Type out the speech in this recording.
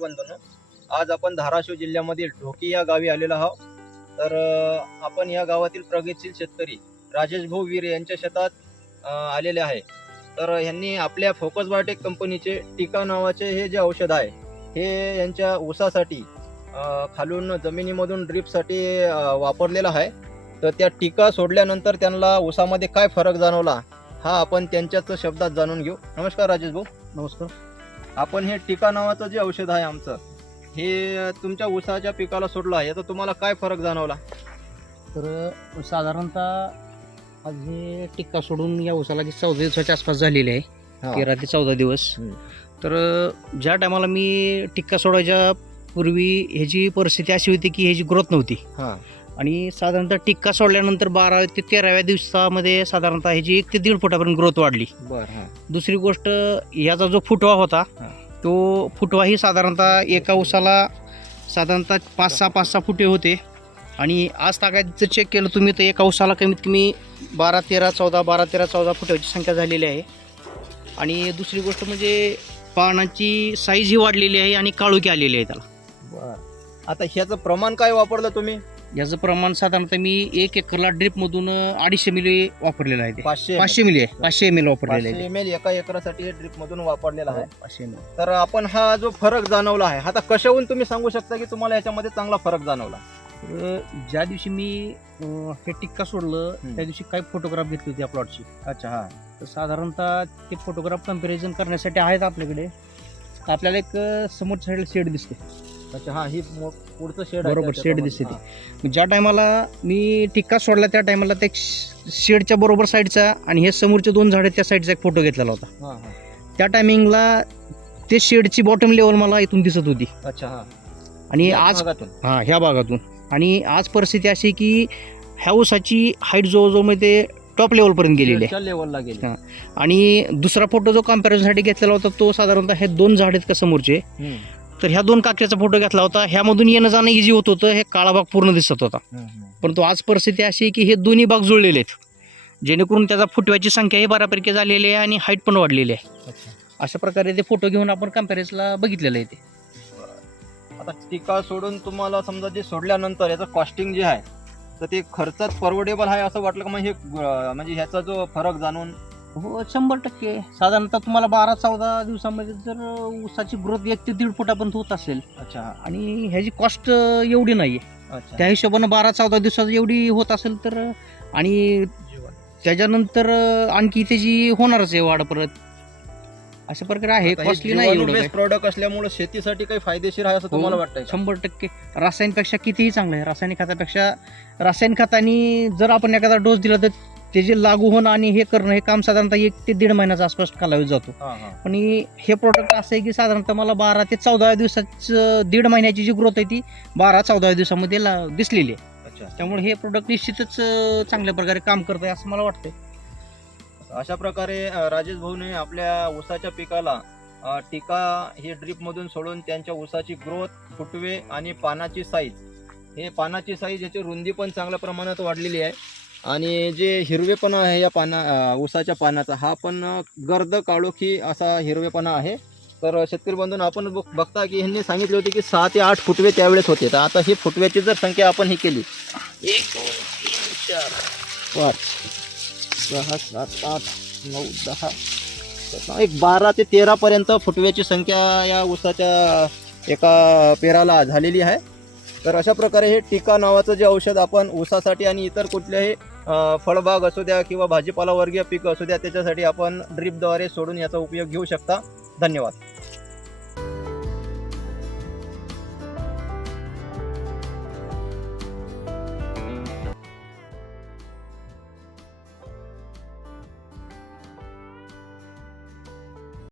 बंधूंनो आज आपण धाराशिव जिल्ह्यामधील ढोकी या गावी आलेलो आहोत. तर आपण या गावातील प्रगतशील शेतकरी राजेश भाऊ वीर यांच्या शेतात आलेले आहे. तर यांनी आपल्या फोकस बायोटेक कंपनीचे टीका नावाचे हे जे औषध आहे हे यांच्या ऊसासाठी खालून जमिनीमधून ड्रीपसाठी वापरलेलं आहे. तर त्या टीका सोडल्यानंतर त्यांना ऊसामध्ये काय फरक जाणवला हा आपण त्यांच्याच शब्दात जाणून घेऊ. नमस्कार राजेश भाऊ. नमस्कार. आपण हे टिका नावाचं जे औषध आहे आमचं हे तुमच्या ऊसाच्या पिकाला सोडलं आहे याचा तुम्हाला काय फरक जाणवला? तर साधारणतः आज हे टिक्का सोडून या उसाला की चौदा दिवसाच्या आसपास झालेले आहे. तेरा ते चौदा दिवस. तर ज्या टायमाला मी टिक्का सोडायच्या पूर्वी ह्याची परिस्थिती अशी होती की ह्याची ग्रोथ नव्हती. हा. आणि साधारणतः टिक्का सोडल्यानंतर बारा ते तेराव्या दिवसामध्ये साधारणतः ह्याची एक ते दीड फुटापर्यंत ग्रोथ वाढली. बर दुसरी गोष्ट याचा जो फुटवा होता. तो फुटवाही साधारणतः एका उसाला साधारणतः पाच सहा पाच सहा फुटे होते. आणि आज तागायचं चेक केलं तुम्ही तर एका उसाला कमीत कमी बारा तेरा चौदा बारा तेरा चौदा फुटाची संख्या झालेली आहे. आणि दुसरी गोष्ट म्हणजे पानाची साईज ही वाढलेली आहे आणि काळुकी आलेली आहे त्याला. बर. आता ह्याचं प्रमाण काय वापरलं तुम्ही? याचं प्रमाण साधारणतः मी एक एकरला ड्रिपमधून अडीचशे मिली वापरलेलं आहे ते. पाचशे पाचशे मिली आहे पाचशे एम एल वापरलेलं आहे एम एल एका एकरासाठी ड्रिप मधून वापरलेला आहे. पाचशे ml. तर आपण हा जो फरक जाणवला आहे आता कशाहून तुम्ही सांगू शकता की तुम्हाला याच्यामध्ये चांगला फरक जाणवला? तर ज्या दिवशी मी अं, हे टिक्का सोडलं हम्म. त्या दिवशी काही फोटोग्राफ घेतले होते या प्लॉटची. अच्छा हा. तर साधारणतः ते फोटोग्राफ कंपॅरिझन करण्यासाठी आहेत आपल्याकडे. आपल्याला एक अं, समोर साईडला शेड दिसते. अच्छा हा ही मो- पुढचं शेड बरोबर, shade दिसते ज्या टायमाला मी टिक्का सोडला त्या टायमाला त्या शेडच्या बरोबर साईडचा आणि हे समोरचे दोन झाडे त्या साईडचा एक फोटो घेतलेला होता. हा हा. त्या टायमिंगला ते शेडची बॉटम लेवल मला इथून दिसत होती. अच्छा हा. आणि या आज भागातून. हा ह्या भागातून. आणि आज परिस्थिती अशी की ह्या ऊसाची हाईट जवळजवळमध्ये टॉप लेवलपर्यंत गेलेली आहे. शेडच्या लेवलला गेली हा. आणि दुसरा फोटो जो कम्पॅरिझनसाठी घेतलेला होता तो साधारणतः हे दोन झाड आहेत का समोरचे? हम्म. तर ह्या दोन काकड्याचा फोटो घेतला होता. ह्यामधून येणं जाणं इझी होत होतं. हे काळा भाग पूर्ण दिसत होता. परंतु आज परिस्थिती अशी आहे की हे दोन्ही भाग जुळलेले आहेत. जेणेकरून त्याचा फुटव्याची संख्या ही बऱ्यापैकी झालेली आहे आणि हाईट पण वाढलेली आहे. अशा प्रकारे ते फोटो घेऊन आपण कम्पॅरिझनला बघितलेलं आहे ते. आता टीका सोडून तुम्हाला समजा जे सोडल्यानंतर याचं कॉस्टिंग जे आहे तर ते खर्चात परवडेबल आहे असं वाटलं का? हे अं, म्हणजे ह्याचा जो फरक जाणून हो शंभर टक्के साधारणतः तुम्हाला बारा चौदा दिवसामध्ये जर ऊसाची ग्रोथ एक ते दीड फुटापर्यंत होत असेल अच्छा. आणि ह्याची कॉस्ट एवढी नाही आहे त्या हिशोबानं बारा चौदा दिवसात एवढी होत असेल तर आणि त्याच्यानंतर आणखी त्याची होणारच आहे वाढ परत अशा प्रकारे आहे कॉस्टली नाही. प्रोडक्ट असल्यामुळे शेतीसाठी काही फायदेशीर आहे असं तुम्हाला हो. वाटतंय का? शंभर टक्के रासायनिकपेक्षा कितीही चांगलं आहे रासायनिक खतापेक्षा रासायनिक खतानी जर आपण एखादा डोस दिला तर त्याचे लागू होणं आणि हे करणं हे काम साधारणतः एक ते दीड महिन्याचा आसपास कालावधी जातो. हा हा. आणि हे प्रोडक्ट असं आहे की साधारणतः मला बारा ते चौदा दिवसाचं दीड महिन्याची जी ग्रोथ आहे ती बारा चौदा दिवसामध्ये दिसलेली आहे. अच्छा. त्यामुळे हे प्रोडक्ट निश्चितच चांगल्या प्रकारे काम करत आहे असं मला वाटतंय. अशा प्रकारे राजेश भाऊने आपल्या ऊसाच्या पिकाला टीका हे ड्रीप मधून सोडून त्यांच्या ऊसाची ग्रोथ फुटवे आणि पानाची साईज हे पानाची साईज याची रुंदी पण चांगल्या प्रमाणात वाढलेली आहे. आणि जे हिरवेपणा आहे या पाना ऊसाच्या पानाचा हा पण गर्द काळोखी असा हिरवेपणा आहे. तर शेतकरी बंधून आपण बघ- बघता की ह्यांनी सांगितले होते की सहा ते आठ फुटवे त्यावेळेस होते. तर आता ही फुटव्याची जर संख्या आपण ही केली. एक दोन तीन चार. पाच सहा सात आठ नऊ दहा एक बारा ते तेरा पर्यंत फुटव्याची संख्या या ऊसाच्या एका पेराला झालेली आहे. तर अशा प्रकारे हे टिका नावाचं जे औषध आपण ऊसासाठी आणि इतर कुठल्याही फळबाग असू द्या किंवा भाजीपाला वर्गीय पीक असू द्या त्याच्यासाठी आपण ड्रीपद्वारे सोडून याचा उपयोग घेऊ शकता. धन्यवाद.